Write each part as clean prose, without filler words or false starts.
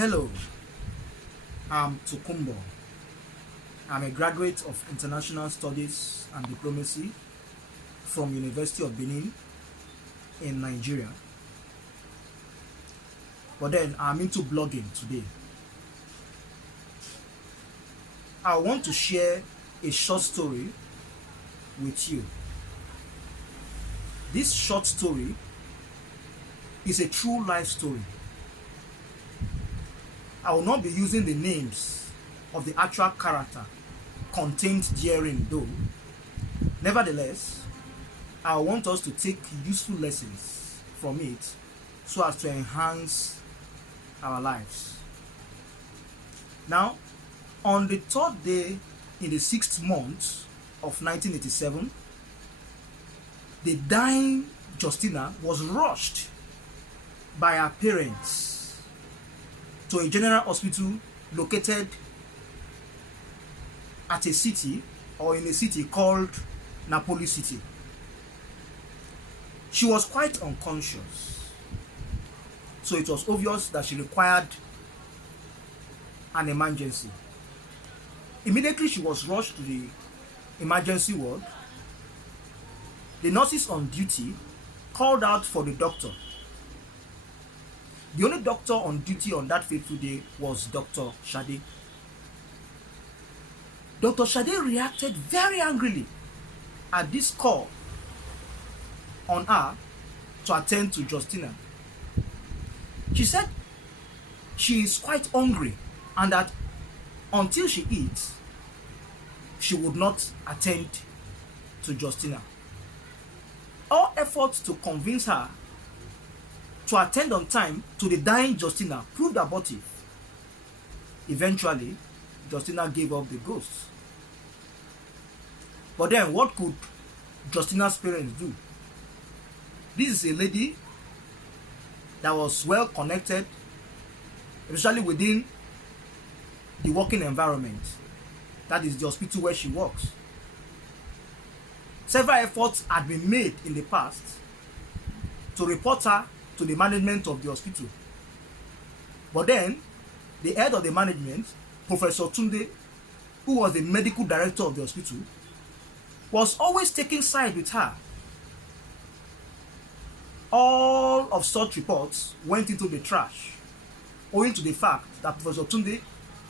Hello, I'm Tokumbo. I'm a graduate of International Studies and Diplomacy from University of Benin in Nigeria. But then I'm into blogging today. I want to share a short story with you. This short story is a true life story. I will not be using the names of the actual character contained therein though. Nevertheless, I want us to take useful lessons from it so as to enhance our lives. Now, on the third day in the 6th month of 1987, the dying Justina was rushed by her parents to a general hospital located at a city or in a city called Napoli City. She was quite unconscious, so it was obvious that she required an emergency. Immediately she was rushed to the emergency ward. The nurses on duty called out for the doctor. The only doctor on duty on that fateful day was Dr. Shade. Dr. Shade reacted very angrily at this call on her to attend to Justina. She said she is quite hungry and that until she eats, she would not attend to Justina. All efforts to convince her to attend on time to the dying Justina proved abortive. Eventually, Justina gave up the ghost. But then, what could Justina's parents do? This is a lady that was well connected, especially within the working environment. That is the hospital where she works. Several efforts had been made in the past to report her to the management of the hospital. But then, the head of the management, Professor Tunde, who was the medical director of the hospital, was always taking side with her. All of such reports went into the trash, owing to the fact that Professor Tunde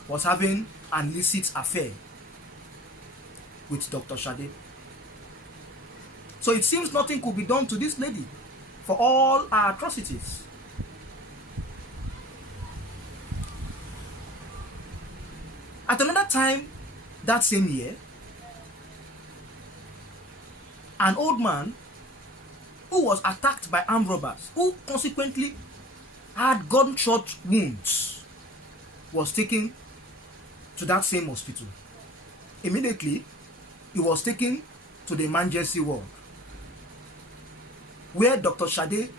was having an illicit affair with Dr. Shade. So it seems nothing could be done to this lady for all her atrocities. At another time that same year, an old man who was attacked by armed robbers, who consequently had gunshot wounds, was taken to that same hospital. Immediately, he was taken to the emergency ward, where Dr. Shade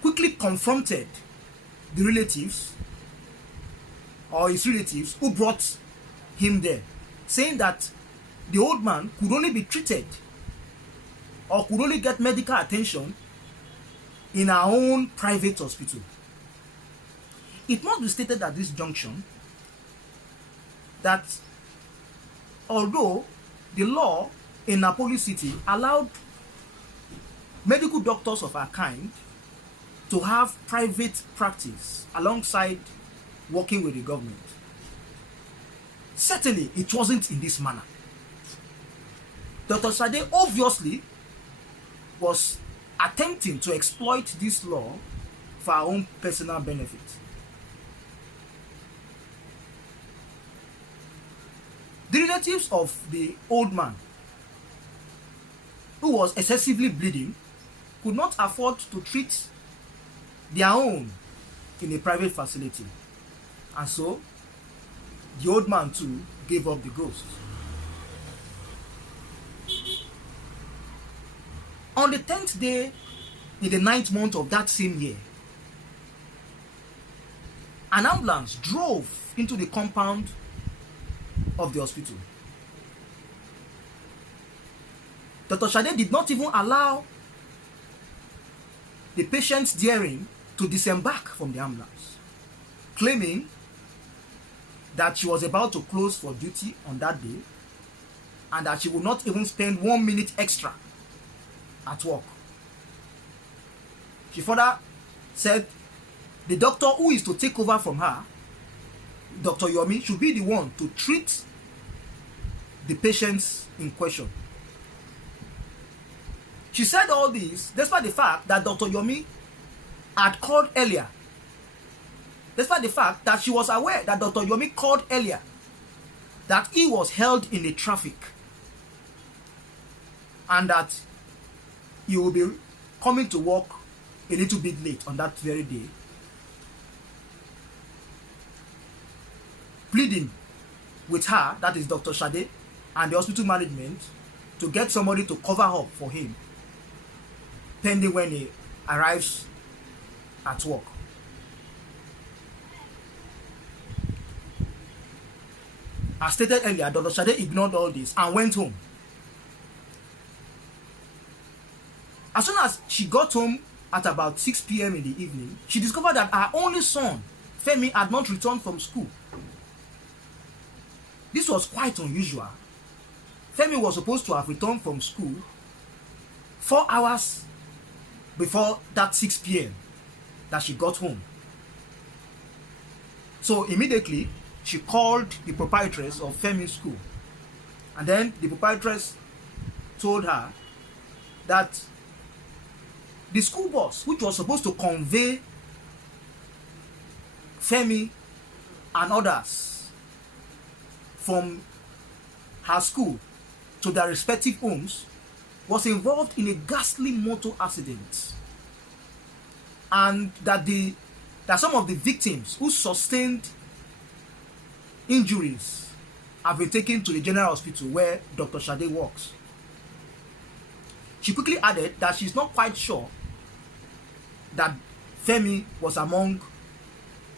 quickly confronted the relatives or his relatives who brought him there, saying that the old man could only be treated or could only get medical attention in our own private hospital. It must be stated at this junction that although the law in Napoli City allowed medical doctors of our kind to have private practice alongside working with the government, certainly it wasn't in this manner. Dr. Shade obviously was attempting to exploit this law for her own personal benefit. The relatives of the old man, who was excessively bleeding, could not afford to treat their own in a private facility. And so, the old man too gave up the ghost. On the 10th day in the 9th month of that same year, an ambulance drove into the compound of the hospital. Dr. Shade did not even allow the patients therein to disembark from the ambulance. claiming that she was about to close for duty on that day and that she would not even spend 1 minute extra at work. She further said the doctor who is to take over from her, Dr. Yomi, should be the one to treat the patients in question. She said all this despite the fact that Dr. Yomi had called earlier. Despite the fact that she was aware that Dr. Yomi called earlier that he was held in the traffic and that he will be coming to work a little bit late on that very day, pleading with her, that is Dr. Shade, and the hospital management to get somebody to cover up for him pending when he arrives at work. As stated earlier, Dr. Shade ignored all this and went home. As soon as she got home at about 6 p.m. in the evening, she discovered that her only son, Femi, had not returned from school. This was quite unusual. Femi was supposed to have returned from school 4 hours before that 6 p.m. that she got home. So immediately, she called the proprietress of Femi's school. And then the proprietress told her that the school bus, which was supposed to convey Femi and others from her school to their respective homes, was involved in a ghastly motor accident, and that some of the victims who sustained injuries have been taken to the general hospital where Dr. Shade works. She quickly added that she's not quite sure that Femi was among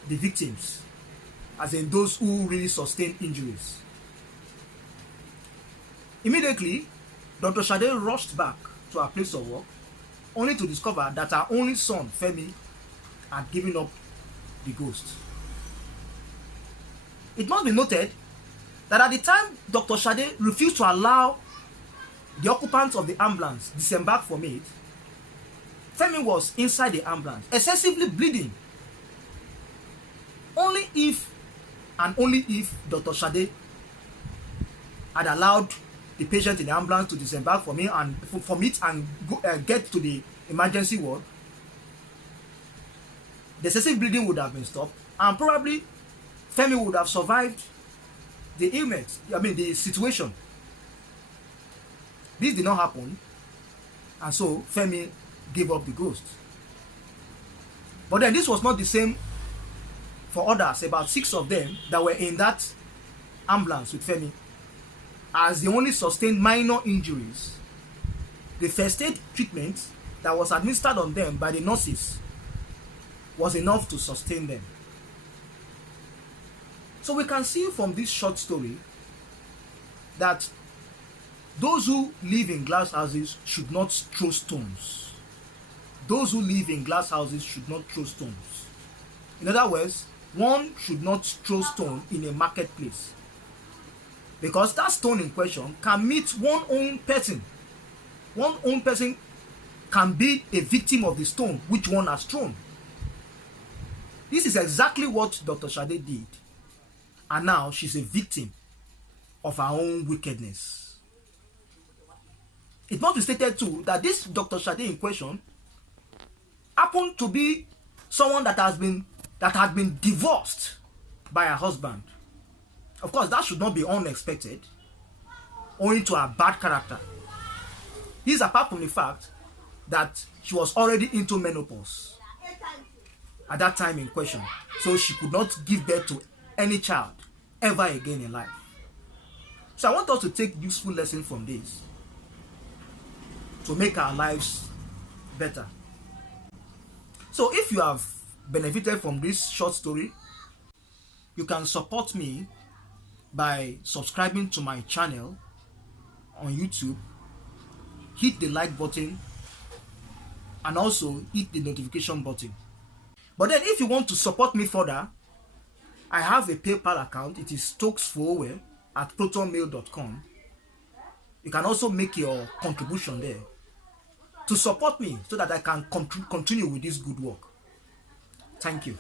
the victims, as in those who really sustained injuries. Immediately, Dr. Shade rushed back to her place of work, only to discover that her only son, Femi, had given up the ghost. It must be noted that at the time Dr. Shade refused to allow the occupants of the ambulance disembark from it, Femi was inside the ambulance, excessively bleeding. Only if Dr. Shade had allowed the patient in the ambulance to disembark from it and get to the emergency ward, the excessive bleeding would have been stopped, and probably Femi would have survived the situation. This did not happen, and so Femi gave up the ghost. But then this was not the same for others, about 6 of them that were in that ambulance with Femi. As they only sustained minor injuries, the first aid treatment that was administered on them by the nurses was enough to sustain them. So we can see from this short story that those who live in glass houses should not throw stones. Those who live in glass houses should not throw stones. In other words, one should not throw stone in a marketplace, because that stone in question can meet one own person. One own person can be a victim of the stone which one has thrown. This is exactly what Dr. Shade did. And now she's a victim of her own wickedness. It must be stated too that this Dr. Shade in question happened to be someone that had been divorced by her husband. Of course, that should not be unexpected, owing to her bad character. This is apart from the fact that she was already into menopause at that time in question, so she could not give birth to any child ever again in life. So I want us to take useful lessons from this to make our lives better. So if you have benefited from this short story, you can support me by subscribing to my channel on YouTube, hit the like button, and also hit the notification button. But then if you want to support me further, I have a PayPal account. It is toksfowowe at protonmail.com. You can also make your contribution there to support me so that I can continue with this good work. Thank you.